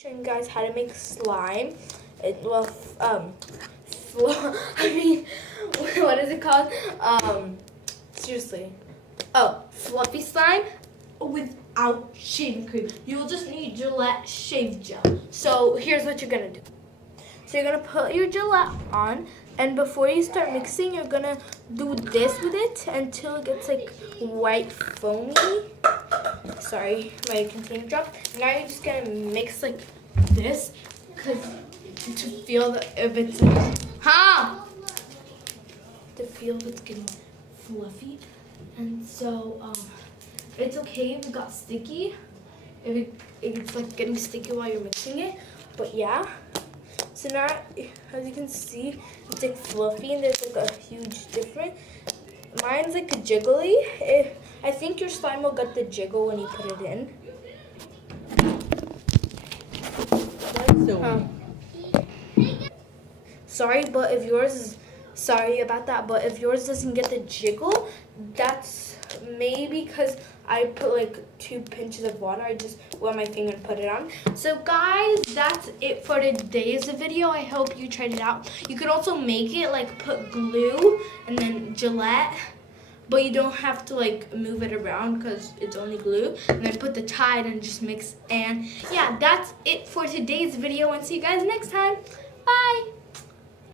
Showing you guys how to make slime. What is it called? Seriously. Oh, fluffy slime without shaving cream. You'll just need Gillette shave gel. So here's what you're gonna do. So you're gonna put your Gillette on, and before you start mixing, you're gonna do this with it until it gets like white foamy. Sorry, my container dropped. Now you're just gonna mix like this, to feel if it's getting fluffy. And so it's okay if it got sticky, if it's like getting sticky while you're mixing it. But yeah. So now, as you can see, it's like fluffy and there's like a huge difference. Mine's like jiggly. I think your slime will get the jiggle when you put it in. Sorry about that, but if yours doesn't get the jiggle, that's maybe because I put like 2 pinches of water. I just wet my finger and put it on. So guys, that's it for today's video. I hope you tried it out. You could also make it like put glue and then Gillette, but you don't have to like move it around because it's only glue. And then put the Tide and just mix. And yeah, that's it for today's video, and see you guys next time. Bye.